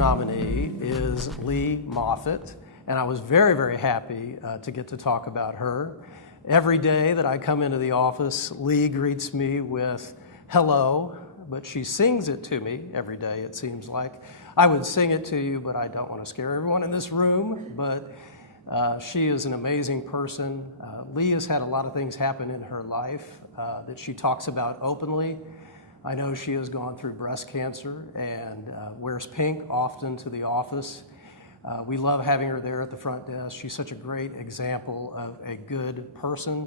nominee is Lee Moffitt, and I was very, very happy to get to talk about her. Every day that I come into the office, Lee greets me with hello, but she sings it to me every day, it seems like. I would sing it to you, but I don't want to scare everyone in this room, but she is an amazing person. Lee has had a lot of things happen in her life that she talks about openly. I know she has gone through breast cancer and wears pink often to the office. We love having her there at the front desk. She's such a great example of a good person.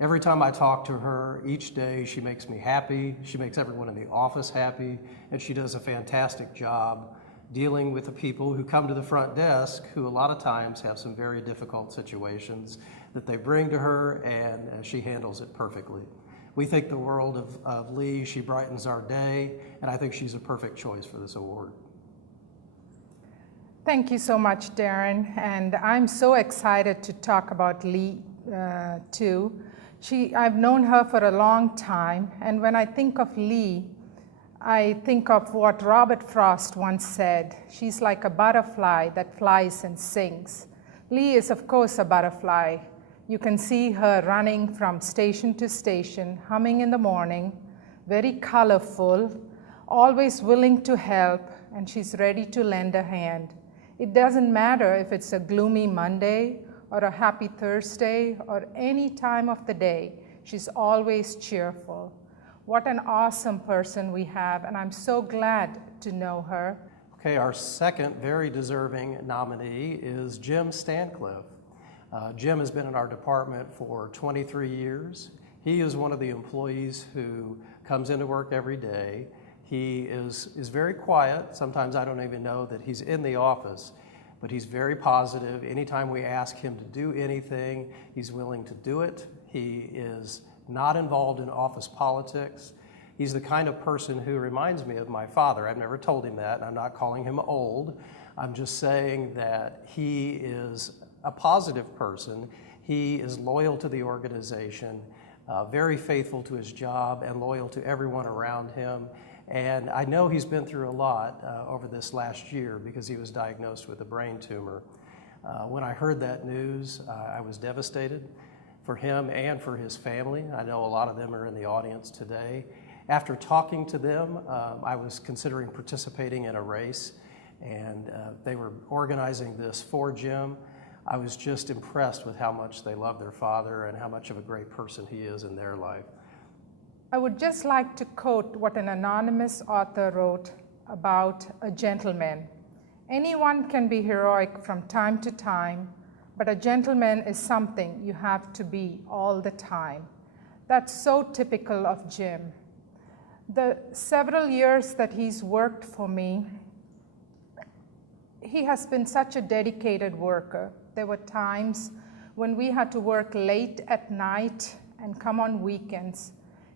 Every time I talk to her, each day she makes me happy. She makes everyone in the office happy, and she does a fantastic job dealing with the people who come to the front desk who a lot of times have some very difficult situations that they bring to her, and she handles it perfectly. We think the world of Lee. She brightens our day, and I think she's a perfect choice for this award. Thank you so much, Darren, and I'm so excited to talk about Lee too. I've known her for a long time, and when I think of Lee, I think of what Robert Frost once said: she's like a butterfly that flies and sings. Lee is, of course, a butterfly. You can see her running from station to station, humming in the morning, very colorful, always willing to help, and she's ready to lend a hand. It doesn't matter if it's a gloomy Monday or a happy Thursday or any time of the day, she's always cheerful. What an awesome person we have, and I'm so glad to know her. Okay, our second very deserving nominee is Jim Stancliffe. Jim has been in our department for 23 years. He is one of the employees who comes into work every day. He is very quiet. Sometimes I don't even know that he's in the office, but he's very positive. Anytime we ask him to do anything, he's willing to do it. He is not involved in office politics. He's the kind of person who reminds me of my father. I've never told him that, and I'm not calling him old. I'm just saying that he is a positive person. He is loyal to the organization, very faithful to his job, and loyal to everyone around him. And I know he's been through a lot over this last year because he was diagnosed with a brain tumor. When I heard that news, I was devastated for him and for his family. I know a lot of them are in the audience today. After talking to them, I was considering participating in a race, and they were organizing this for Jim. I was just impressed with how much they love their father and how much of a great person he is in their life. I would just like to quote what an anonymous author wrote about a gentleman. Anyone can be heroic from time to time, but a gentleman is something you have to be all the time. That's so typical of Jim. The several years that he's worked for me, he has been such a dedicated worker. There were times when we had to work late at night and come on weekends.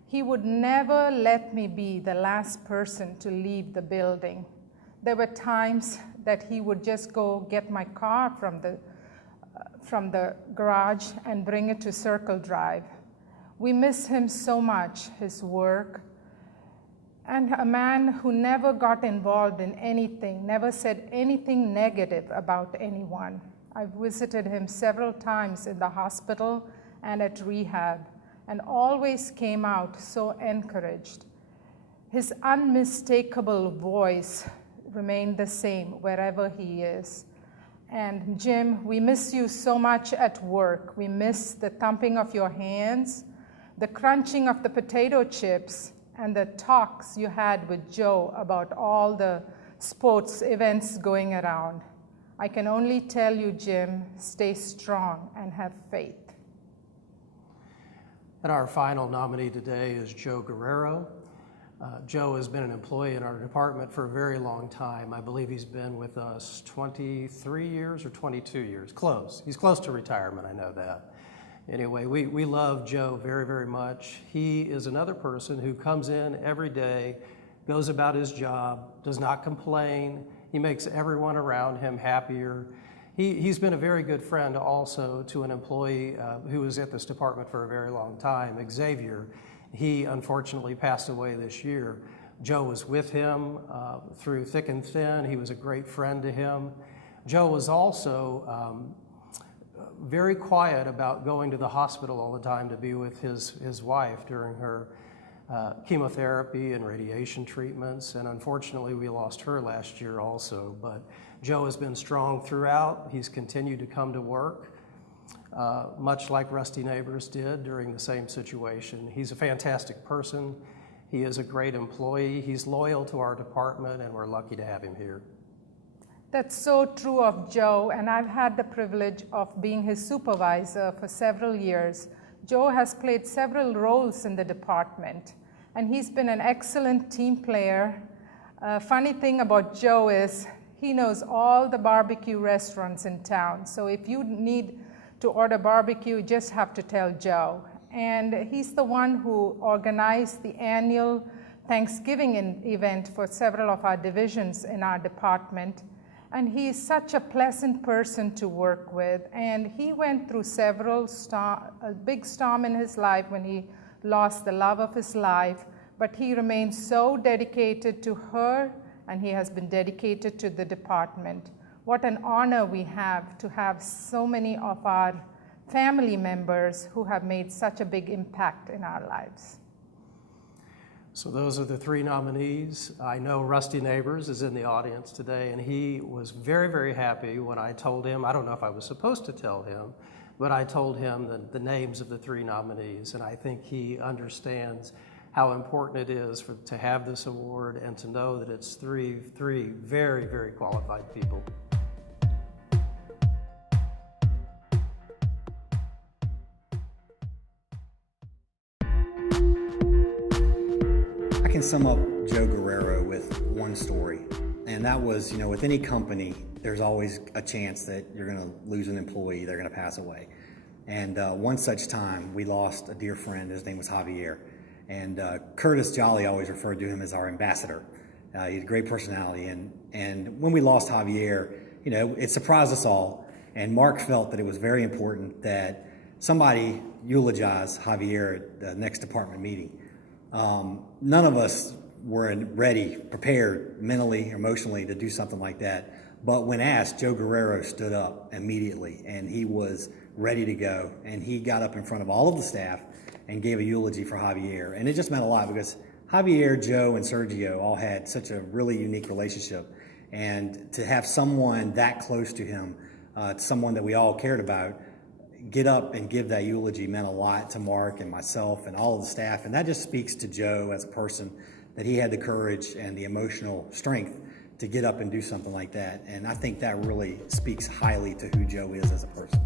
He would never let me be the last person to leave the building. There were times that he would just go get my car from the garage and bring it to Circle Drive. We miss him so much, his work, and a man who never got involved in anything, never said anything negative about anyone. I've visited him several times in the hospital and at rehab, and always came out so encouraged. His unmistakable voice remained the same wherever he is. And Jim, we miss you so much at work. We miss the thumping of your hands, the crunching of the potato chips, and the talks you had with Joe about all the sports events going around. I can only tell you, Jim, stay strong and have faith. And our final nominee today is Joe Guerrero. Joe has been an employee in our department for a very long time. I believe he's been with us 23 years or 22 years. Close. He's close to retirement, I know that. Anyway, we love Joe very, very much. He is another person who comes in every day, goes about his job, does not complain. He makes everyone around him happier. He's been a very good friend also to an employee who was at this department for a very long time, Xavier. He unfortunately passed away this year, Joe was with him through thick and thin. He was a great friend to him. Joe was also very quiet about going to the hospital all the time to be with his wife during her chemotherapy and radiation treatments, and unfortunately we lost her last year also. But Joe has been strong throughout. He's continued to come to work, much like Rusty Nabors did during the same situation. He's a fantastic person. He is a great employee. He's loyal to our department, and we're lucky to have him here. That's so true of Joe, and I've had the privilege of being his supervisor for several years. Joe has played several roles in the department, and he's been an excellent team player. Funny thing about Joe is he knows all the barbecue restaurants in town, so if you need to order barbecue, you just have to tell Joe. And he's the one who organized the annual Thanksgiving event for several of our divisions in our department. And he's such a pleasant person to work with. And he went through a big storm in his life when he lost the love of his life. But he remains so dedicated to her, and he has been dedicated to the department. What an honor we have to have so many of our family members who have made such a big impact in our lives. So those are the three nominees. I know Rusty Nabors is in the audience today, and he was very, very happy when I told him, I don't know if I was supposed to tell him, but I told him the names of the three nominees, and I think he understands how important it is to have this award and to know that it's three very, very qualified people. I can sum up Joe Guerrero with one story, and that was, with any company, there's always a chance that you're going to lose an employee, they're going to pass away. And one such time, we lost a dear friend. His name was Javier, and Curtis Jolly always referred to him as our ambassador. He had a great personality, and when we lost Javier, it surprised us all, and Mark felt that it was very important that somebody eulogize Javier at the next department meeting. None of us were prepared mentally, emotionally to do something like that. But when asked, Joe Guerrero stood up immediately, and he was ready to go. And he got up in front of all of the staff and gave a eulogy for Javier. And it just meant a lot because Javier, Joe, and Sergio all had such a really unique relationship. And to have someone that close to him, someone that we all cared about, get up and give that eulogy meant a lot to Mark and myself and all of the staff. And that just speaks to Joe as a person, that he had the courage and the emotional strength to get up and do something like that. And I think that really speaks highly to who Joe is as a person.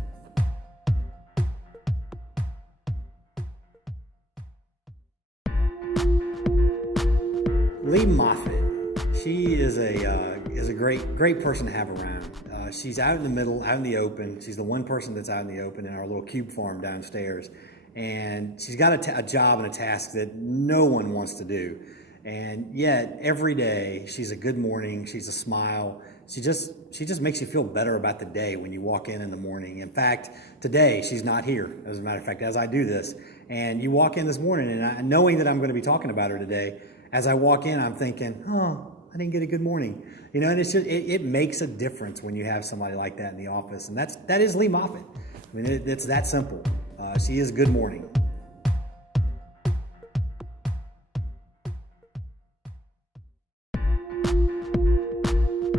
Lee Moffitt, she is a great person to have around. She's out in the middle, out in the open. She's the one person that's out in the open in our little cube farm downstairs. And she's got a job and a task that no one wants to do. And yet, every day, she's a good morning, she's a smile. She just makes you feel better about the day when you walk in the morning. In fact, today, she's not here, as a matter of fact, as I do this. And you walk in this morning, and knowing that I'm going to be talking about her today, as I walk in, I'm thinking, I didn't get a good morning. And it's just, it makes a difference when you have somebody like that in the office. And that is Lee Moffitt. I mean, it's that simple. She is good morning.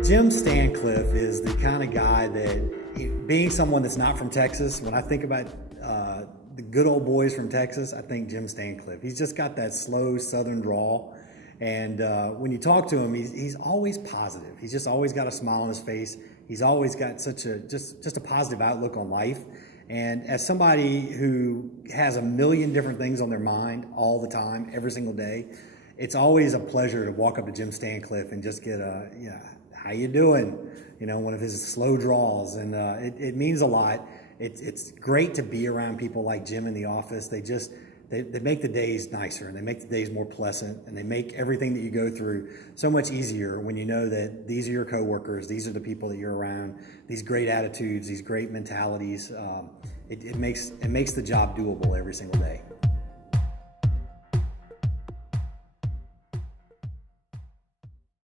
Jim Stancliffe is the kind of guy that, being someone that's not from Texas, when I think about the good old boys from Texas, I think Jim Stancliffe. He's just got that slow southern drawl. And when you talk to him, he's always positive. He's just always got a smile on his face. He's always got such just a positive outlook on life. And as somebody who has a million different things on their mind all the time, every single day, it's always a pleasure to walk up to Jim Stancliffe and just get how you doing? One of his slow draws. And it means a lot. It's great to be around people like Jim in the office. They make the days nicer, and they make the days more pleasant, and they make everything that you go through so much easier when you know that these are your coworkers, these are the people that you're around, these great attitudes, these great mentalities. It makes the job doable every single day.